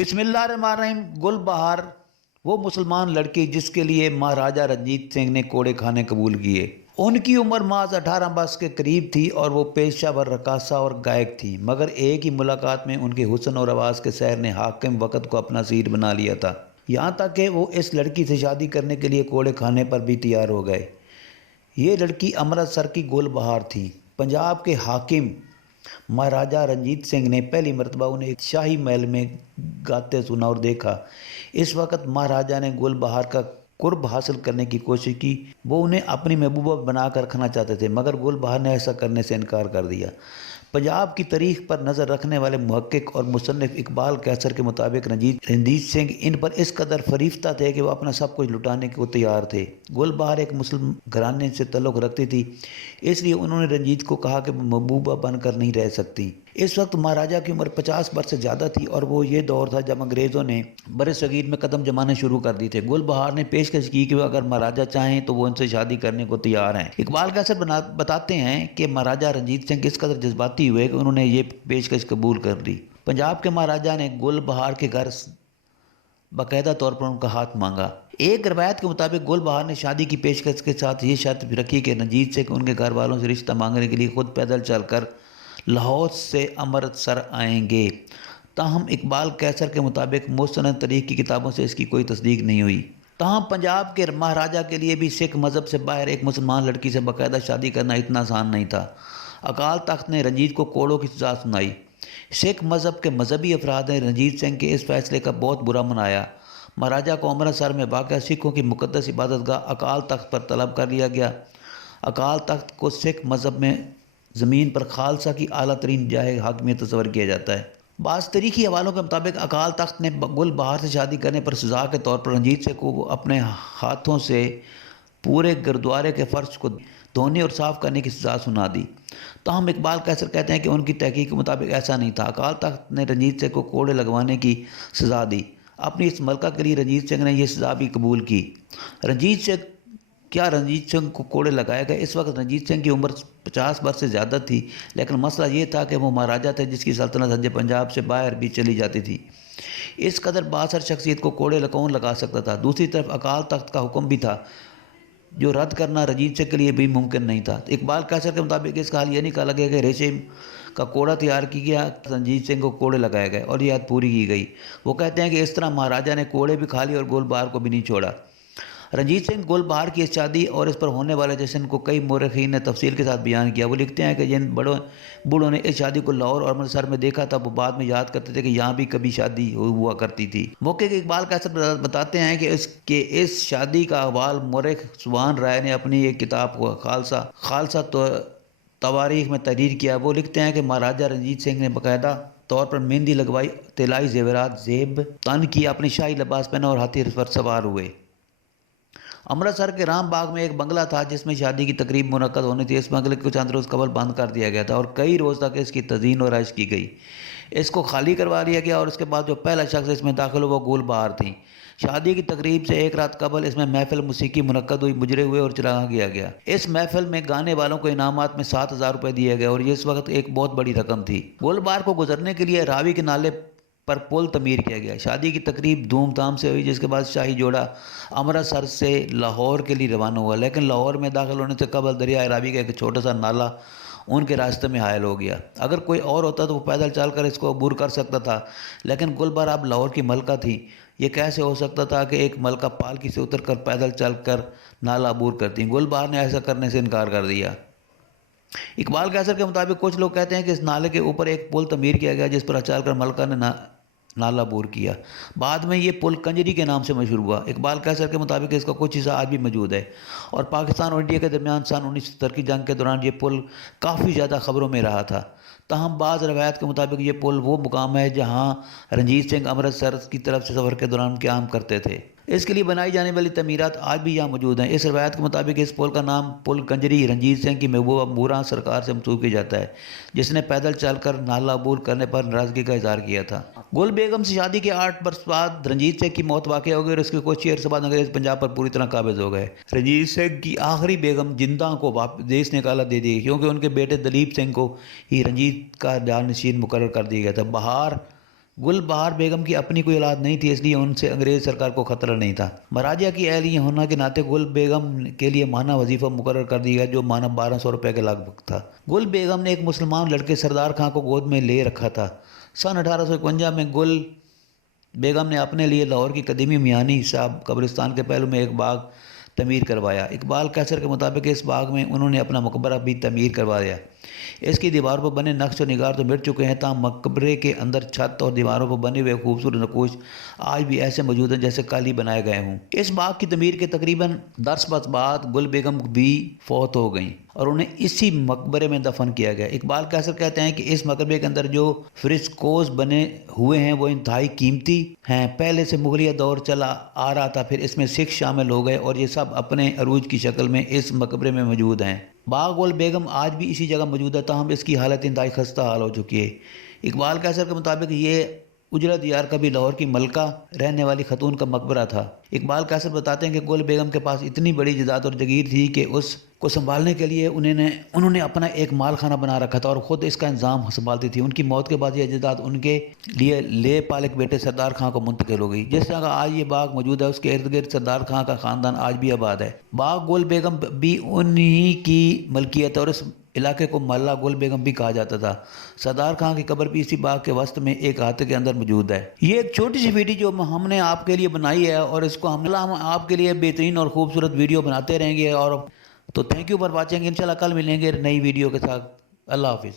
بسم اللہ الرحمن الرحیم۔ گل بہار وہ مسلمان لڑکی جس کے لیے مہاراجہ رنجیت سنگھ نے کوڑے کھانے قبول کیے۔ ان کی عمر محض 18 برس کے قریب تھی اور وہ پیشہ ور رقاصہ اور گائک تھی، مگر ایک ہی ملاقات میں ان کے حسن اور آواز کے سحر نے حاکم وقت کو اپنا اسیر بنا لیا تھا، یہاں تک کہ وہ اس لڑکی سے شادی کرنے کے لیے کوڑے کھانے پر بھی تیار ہو گئے۔ یہ لڑکی امرتسر کی گل بہار تھی۔ پنجاب کے حاکم مہاراجہ رنجیت سنگھ نے پہلی مرتبہ انہیں ایک شاہی محل میں گاتے سنا اور دیکھا۔ اس وقت مہاراجہ نے گل بہار کا قرب حاصل کرنے کی کوشش کی۔ وہ انہیں اپنی محبوبہ بنا کر رکھنا چاہتے تھے، مگر گل بہار نے ایسا کرنے سے انکار کر دیا۔ پنجاب کی تاریخ پر نظر رکھنے والے محقق اور مصنف اقبال قیصر کے مطابق رنجیت سنگھ ان پر اس قدر فریفتہ تھے کہ وہ اپنا سب کچھ لٹانے کو تیار تھے۔ گل بہار ایک مسلم گھرانے سے تعلق رکھتی تھی، اس لیے انہوں نے رنجیت کو کہا کہ وہ محبوبہ بن کر نہیں رہ سکتی۔ اس وقت مہاراجہ کی عمر 50 برس سے زیادہ تھی اور وہ یہ دور تھا جب انگریزوں نے بر صغیر میں قدم جمانے شروع کر دی تھے۔ گل بہار نے پیشکش کی کہ وہ اگر مہاراجہ چاہیں تو وہ ان سے شادی کرنے کو تیار ہیں۔ اقبال قیصر بتاتے ہیں کہ مہاراجہ رنجیت سنگھ اس قدر جذباتی ہوئے کہ انہوں نے یہ پیشکش قبول کر لی۔ پنجاب کے مہاراجہ نے گل بہار کے گھر باقاعدہ طور پر ان کا ہاتھ مانگا۔ ایک روایت کے مطابق گل بہار نے شادی کی پیشکش کے ساتھ یہ شرط بھی رکھی کہ رنجیت سنگھ ان کے گھر والوں سے رشتہ مانگنے کے لیے خود پیدل چل کر لاہور سے امرتسر آئیں گے۔ تاہم اقبال قیصر کے مطابق مستند تاریخ کی کتابوں سے اس کی کوئی تصدیق نہیں ہوئی۔ تاہم پنجاب کے مہاراجہ کے لیے بھی سکھ مذہب سے باہر ایک مسلمان لڑکی سے باقاعدہ شادی کرنا اتنا آسان نہیں تھا۔ اکال تخت نے رنجیت کو کوڑوں کی سزا سنائی۔ سکھ مذہب کے مذہبی افراد نے رنجیت سنگھ کے اس فیصلے کا بہت برا منایا۔ مہاراجہ کو امرتسر میں واقع سکھوں کی مقدس عبادت گاہ اکال تخت پر طلب کر لیا گیا۔ اکال تخت کو سکھ مذہب میں زمین پر خالصہ کی اعلیٰ ترین جائے حاکمیت تصور کیا جاتا ہے۔ بعض تاریخی حوالوں کے مطابق اکال تخت نے گل بہار سے شادی کرنے پر سزا کے طور پر رنجیت سنگھ کو اپنے ہاتھوں سے پورے گردوارے کے فرش کو دھونے اور صاف کرنے کی سزا سنا دی۔ تاہم اقبال قیصر کہتے ہیں کہ ان کی تحقیق کے مطابق ایسا نہیں تھا۔ اکال تخت نے رنجیت سنگھ کو کوڑے لگوانے کی سزا دی۔ اپنی اس ملکہ کے لیے رنجیت سنگھ نے یہ سزا بھی قبول کی۔ رنجیت سنگھ کو کوڑے لگائے گئے؟ اس وقت رنجیت سنگھ کی عمر 50 برس سے زیادہ تھی، لیکن مسئلہ یہ تھا کہ وہ مہاراجہ تھے جس کی سلطنت حد پنجاب سے باہر بھی چلی جاتی تھی۔ اس قدر بااثر شخصیت کو کوڑے کون لگا سکتا تھا؟ دوسری طرف اکال تخت کا حکم بھی تھا جو رد کرنا رنجیت سنگھ کے لیے بھی ممکن نہیں تھا۔ اقبال قیصر کے مطابق اس کا حل یہ نہیں کہا لگے کہ ریشم کا کوڑا تیار کیا گیا، رنجیت سنگھ کو کوڑے لگائے گئے اور یہ حد پوری کی گئی۔ وہ کہتے ہیں کہ اس طرح مہاراجہ نے کوڑے بھی کھا لی اور گل بہار کو بھی نہیں چھوڑا۔ رنجیت سنگھ گل بہار کی اس شادی اور اس پر ہونے والے جشن کو کئی مورخین نے تفصیل کے ساتھ بیان کیا۔ وہ لکھتے ہیں کہ جن بوڑھوں نے اس شادی کو لاہور اور امرتسر میں دیکھا تھا وہ بعد میں یاد کرتے تھے کہ یہاں بھی کبھی شادی ہوا کرتی تھی۔ موقع کے اقبال قیصر بتاتے ہیں کہ اس شادی کا احوال مورخ سبحان رائے نے اپنی ایک کتاب کو خالصہ تواریخ میں تحریر کیا۔ وہ لکھتے ہیں کہ مہاراجہ رنجیت سنگھ نے باقاعدہ طور پر مہندی لگوائی، طلائی زیورات زیب تن کی، اپنی شاہی لباس پہنا اور ہاتھی پر سوار ہوئے۔ امرتسر کے رام باغ میں ایک بنگلہ تھا جس میں شادی کی تقریب منعقد ہونی تھی۔ اس بنگلے کو چند روز قبل بند کر دیا گیا تھا اور کئی روز تک اس کی تزئین و رائش کی گئی۔ اس کو خالی کروا لیا گیا اور اس کے بعد جو پہلا شخص اس میں داخل ہوا وہ گل بہار تھیں۔ شادی کی تقریب سے ایک رات قبل اس میں محفل موسیقی منعقد ہوئی، مجرے ہوئے اور چراغاں کیا گیا۔ اس محفل میں گانے والوں کو انعامات میں 7,000 روپے دیے گئے اور یہ اس وقت ایک بہت بڑی رقم تھی۔ گل بہار کو گزرنے کے لیے راوی کے نالے پر پل تعمیر کیا گیا۔ شادی کی تقریب دھوم دھام سے ہوئی، جس کے بعد شاہی جوڑا امرتسر سے لاہور کے لیے روانہ ہوا، لیکن لاہور میں داخل ہونے سے قبل دریائے راوی کا ایک چھوٹا سا نالا ان کے راستے میں حائل ہو گیا۔ اگر کوئی اور ہوتا تو وہ پیدل چل کر اس کو عبور کر سکتا تھا، لیکن گل بہار اب لاہور کی ملکہ تھی۔ یہ کیسے ہو سکتا تھا کہ ایک ملکہ پالکی سے اتر کر پیدل چل کر نالا عبور کرتی؟ گل بہار نے ایسا کرنے سے انکار کر دیا۔ اقبال قیصر کے مطابق کچھ لوگ کہتے ہیں کہ اس نالے کے اوپر ایک پل تعمیر کیا گیا جس پر چل کر ملکہ نے نالا عبور کیا۔ بعد میں یہ پل کنجری کے نام سے مشہور ہوا۔ اقبال قیصر کے مطابق اس کا کچھ حصہ آج بھی موجود ہے اور پاکستان اور انڈیا کے درمیان سن 1970 کی جنگ کے دوران یہ پل کافی زیادہ خبروں میں رہا تھا۔ تاہم بعض روایات کے مطابق یہ پل وہ مقام ہے جہاں رنجیت سنگھ امرتسر کی طرف سے سفر کے دوران قیام کرتے تھے۔ اس کے لیے بنائی جانے والی تعمیرات آج بھی یہاں موجود ہیں۔ اس روایت کے مطابق اس پل کا نام پل کنجری رنجیت سنگھ کی محبوبہ مورا سرکار سے منسوب کیا جاتا ہے، جس نے پیدل چل کر نالا عبور کرنے پر ناراضگی کا اظہار کیا تھا۔ گل بیگم سے شادی کے 8 برس بعد رنجیت سنگھ کی موت واقع ہو گئی اور اس کے کچھ ہی عرصے بعد انگریز پنجاب پر پوری طرح قابض ہو گئے۔ رنجیت سنگھ کی آخری بیگم جندہ کو دیش نکالا دے دی کیونکہ ان کے بیٹے دلیپ سنگھ کو ہی رنجیت کا جانشین مقرر کر دیا گیا تھا۔ بہار گل بہار بیگم کی اپنی کوئی اولاد نہیں تھی، اس لیے ان سے انگریز سرکار کو خطرہ نہیں تھا۔ مہاراجہ کی اہلیہ ہونے کے ناطے گل بیگم کے لیے ماہانہ وظیفہ مقرر کر دیا گیا، جو ماہانہ 1200 روپے کے لگ بھگ تھا۔ گل بیگم نے ایک مسلمان لڑکے سردار خان کو گود میں لے رکھا تھا۔ سن 1851 میں گل بیگم نے اپنے لیے لاہور کی قدیمی میانی صاحب قبرستان کے پہلو میں ایک باغ تعمیر کروایا۔ اقبال کیسر کے مطابق اس باغ میں انہوں نے اپنا مقبرہ بھی تعمیر کروایا۔ اس کی دیواروں پر بنے نقش و نگار تو مٹ چکے ہیں، تاہم مقبرے کے اندر چھت اور دیواروں پر بنے ہوئے خوبصورت نقوش آج بھی ایسے موجود ہیں جیسے کل ہی بنائے گئے ہوں۔ اس باغ کی تعمیر کے تقریباً 10 برس بعد گل بیگم بھی فوت ہو گئیں اور انہیں اسی مقبرے میں دفن کیا گیا۔ اقبال کیسر کہتے ہیں کہ اس مقبرے کے اندر جو فرسکوز بنے ہوئے ہیں وہ انتہائی قیمتی ہیں۔ پہلے سے مغلیہ دور چلا آ رہا تھا، پھر اس میں سکھ شامل ہو گئے اور یہ سب اپنے عروج کی شکل میں اس مقبرے میں موجود ہیں۔ باغ گل بیگم آج بھی اسی جگہ موجود ہے، تاہم اس کی حالت انتہائی خستہ حال ہو چکی ہے۔ اقبال کیسر کے مطابق یہ اجڑا دیار کبھی لاہور کی ملکہ رہنے والی خاتون کا مقبرہ تھا۔ اقبال کیسر بتاتے ہیں کہ گل بیگم کے پاس اتنی بڑی جائیداد اور جگیر تھی کہ اس کو سنبھالنے کے لیے انہوں نے اپنا ایک مال خانہ بنا رکھا تھا اور خود اس کا انتظام سنبھالتی تھی۔ ان کی موت کے بعد یہ جائیداد ان کے لیے لے پالک بیٹے سردار خان کو منتقل ہو گئی۔ جس طرح کا آج یہ باغ موجود ہے، اس کے ارد گرد سردار خان کا خاندان آج بھی آباد ہے۔ باغ گل بیگم بھی انہی کی ملکیت ہے اور اس علاقے کو محلہ گل بیگم بھی کہا جاتا تھا۔ سردار خان کی قبر بھی اسی باغ کے وسط میں ایک احاطے کے اندر موجود ہے۔ یہ ایک چھوٹی سی ویڈیو جو ہم نے آپ کے لیے بنائی ہے اور اس کو ہم آپ کے لیے بہترین اور خوبصورت ویڈیو بناتے رہیں گے، اور تو تھینک یو فار واچنگ۔ انشاءاللہ کل ملیں گے نئی ویڈیو کے ساتھ۔ اللہ حافظ۔